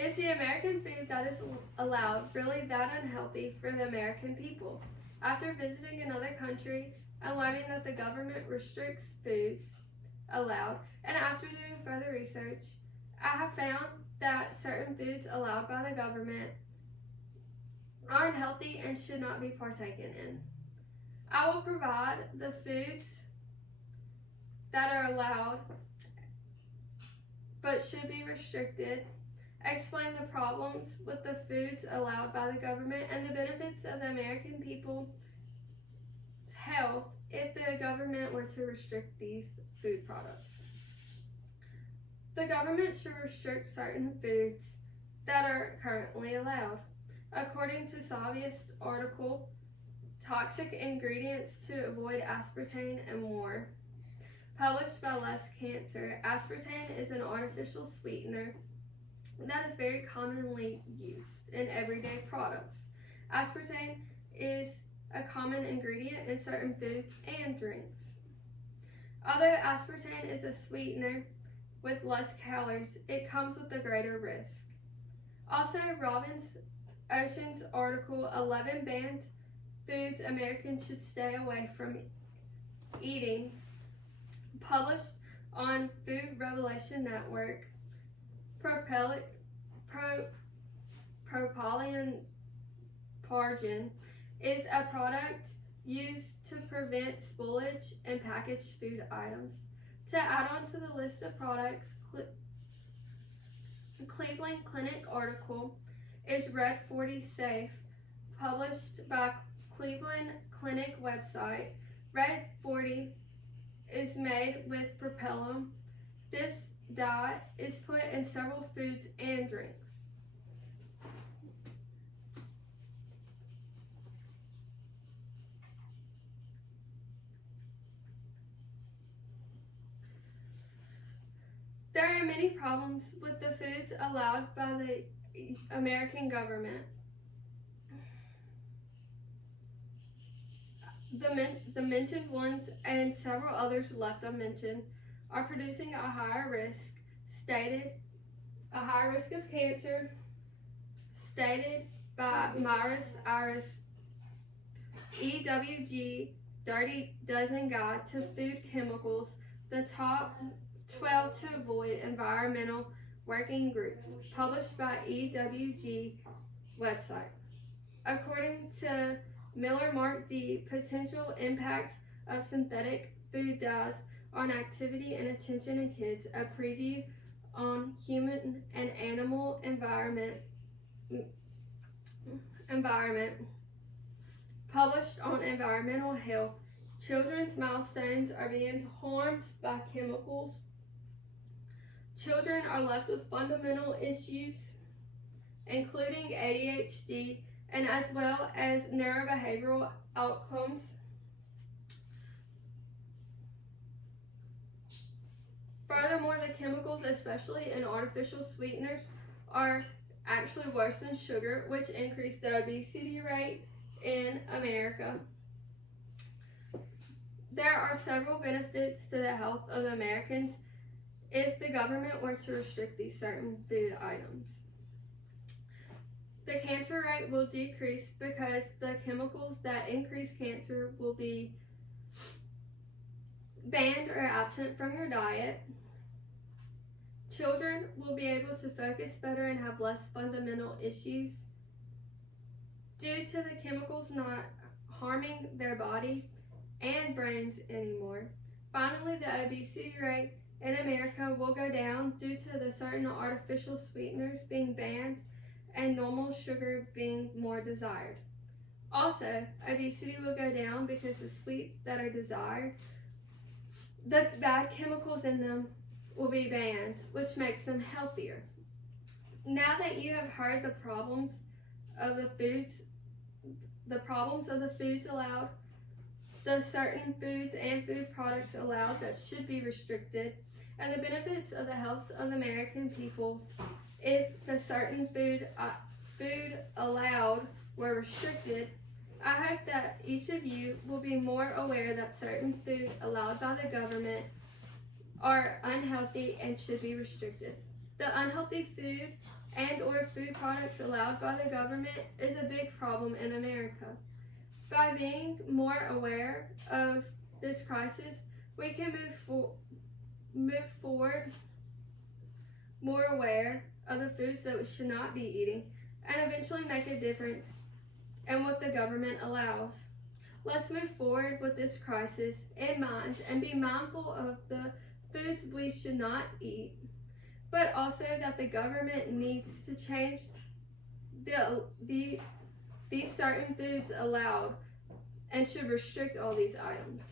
Is the American food that is allowed really that unhealthy for the American people? After visiting another country and learning that the government restricts foods allowed, and after doing further research, I have found that certain foods allowed by the government are unhealthy and should not be partaken in. I will provide the foods that are allowed but should be restricted, explain the problems with the foods allowed by the government, and the benefits of the American people's health if the government were to restrict these food products. The government should restrict certain foods that are currently allowed. According to Savviest article, Toxic Ingredients to Avoid Aspartame and More, published by Less Cancer, aspartame is an artificial sweetener that is very commonly used in everyday products. Aspartame is a common ingredient in certain foods and drinks. Although aspartame is a sweetener with less calories, it comes with a greater risk. Also, Robbins Ocean's article, 11 banned foods Americans should stay away from eating, published on Food Revelation Network, propylene pargin is a product used to prevent spoilage in packaged food items. To add on to the list of products, Cleveland Clinic article is Red 40 Safe, published by Cleveland Clinic website. Red 40 is made with propylene. This dye is put in several foods and drinks. There are many problems with the foods allowed by the American government. The mentioned ones and several others left unmentioned are producing a higher risk of cancer, stated by Myris Iris, EWG Dirty Dozen Guide to Food Chemicals, the top 12 to avoid environmental working groups, published by EWG website. According to Miller Mark D, potential impacts of synthetic food dyes on activity and attention in kids, a preview on human and animal environment, published on Environmental Health. Children's milestones are being harmed by chemicals. Children are left with fundamental issues, including ADHD, and as well as neurobehavioral outcomes. Furthermore, the chemicals, especially in artificial sweeteners, are actually worse than sugar, which increase the obesity rate in America. There are several benefits to the health of Americans if the government were to restrict these certain food items. The cancer rate will decrease because the chemicals that increase cancer will be banned or absent from your diet. Children will be able to focus better and have less fundamental issues due to the chemicals not harming their body and brains anymore. Finally, the obesity rate in America will go down due to the certain artificial sweeteners being banned and normal sugar being more desired. Also, obesity will go down because the sweets that are desired, the bad chemicals in them will be banned, which makes them healthier. Now that you have heard the problems of the foods allowed, the certain foods and food products allowed that should be restricted, and the benefits of the health of the American peoples if the certain food allowed were restricted, I hope that each of you will be more aware that certain food allowed by the government are unhealthy and should be restricted. The unhealthy food and or food products allowed by the government is a big problem in America. By being more aware of this crisis, we can move forward more aware of the foods that we should not be eating and eventually make a difference in what the government allows. Let's move forward with this crisis in mind and be mindful of the foods we should not eat, but also that the government needs to change these certain foods allowed and should restrict all these items.